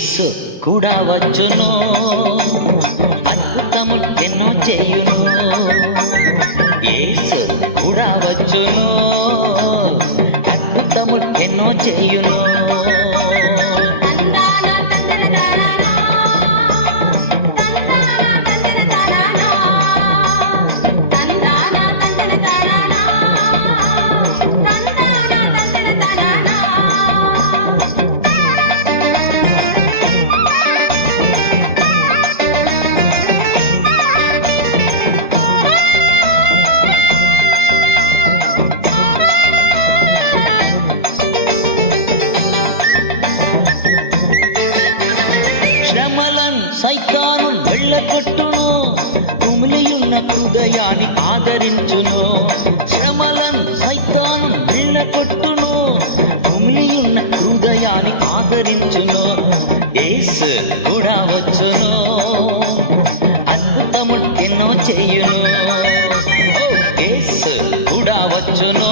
యేసు కూడా వచ్చును, అద్భుతములు ఎన్నో చేయును. యేసు కూడా వచ్చును, అద్భుతములు ఎన్నో చేయును. సైతాను వెళ్ళగొట్టును, కుమిలియున్న హృదయాన్ని ఆదరించును. శ్రమలను సైతాను వెళ్ళగొట్టును, కుమిలియున్న హృదయాన్ని ఆదరించును. యేసు కూడా వచ్చును, అద్భుతములు ఎన్నో చేయును. యేసు కూడా వచ్చును,